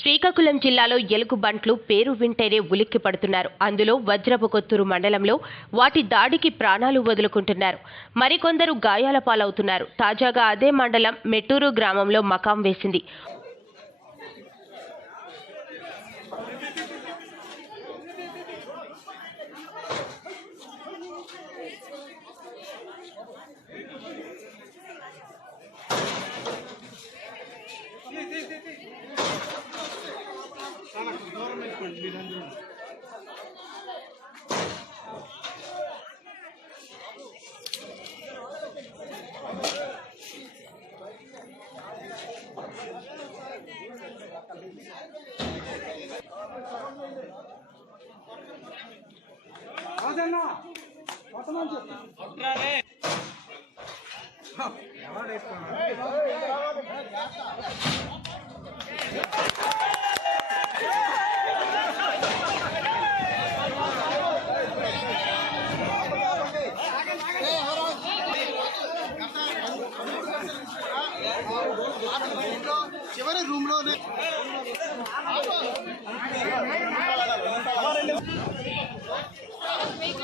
శ్రీకాకుళం జిల్లాలో ఎలుగుబంట్లు పేరు వింటేనే ఉలిక్కి పడుతున్నారు. అందులో వజ్రపు కొత్తూరు మండలంలో వాటి దాడికి ప్రాణాలు వదులుకుంటున్నారు. మరికొందరు గాయాల పాలవుతున్నారు. తాజాగా అదే మండలం మెట్టూరు గ్రామంలో మకాం వేసింది. అదన్నా కొట్టమని చెప్పు. చివరి రూమ్లోనే Thank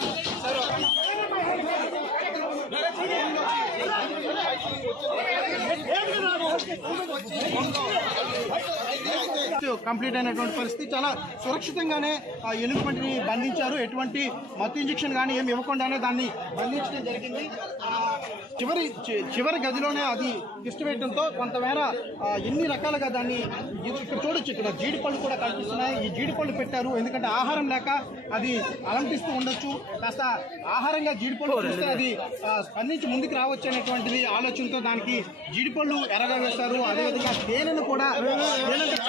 you. కంప్లీట్ అయినటువంటి పరిస్థితి. చాలా సురక్షితంగానే ఆ ఎలుగుబంటిని బంధించారు. ఎటువంటి మత్తు ఇంజెక్షన్ కానీ ఏమి ఇవ్వకుండానే దాన్ని బంధించడం జరిగింది. చివరి చివరి గదిలోనే అది వేయడంతో కొంతమేర ఎన్ని రకాలుగా దాన్ని ఇక్కడ చూడొచ్చు. ఇక్కడ జీడిపళ్ళు కూడా కనిపిస్తున్నాయి. ఈ జీడిపళ్ళు పెట్టారు. ఎందుకంటే ఆహారం లేక అది అలంటిస్తూ ఉండొచ్చు. కాస్త ఆహారంగా జీడిపళ్ళు చూస్తే అది స్పందించి ముందుకు రావచ్చు అనేటువంటిది ఆలోచనతో దానికి జీడిపళ్ళు ఎరగా వేస్తారు అదేవిధంగా తేనెను కూడా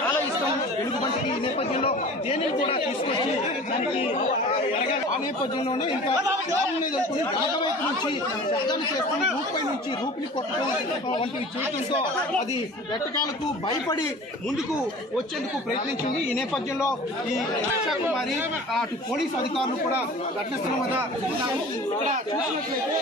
చాలా ఇష్టం. ఎలుగుబంటికి ఈ నేపథ్యంలో తేనెను కూడా తీసుకొచ్చి దానికి ఆ, ఆ నేపథ్యంలోనే ఇంకా దాని నుంచి శబ్దాలు చేస్తూ రూపై నుంచి రూపిని కొట్టడం వంటివి చేయడంతో అది వెట్టకాలకు భయపడి ముందుకు వచ్చేందుకు ప్రయత్నించింది ఈ నేపథ్యంలో ఈ రక్షా కుమారి అటు పోలీసు అధికారులు కూడా ఘటనాస్థలం వద్ద ఉన్నారు. ఇక్కడ చూసినట్లయితే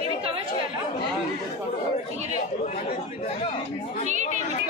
ఇది కవర్ చేయాలా ఇది- సీట్ ఏమిటి?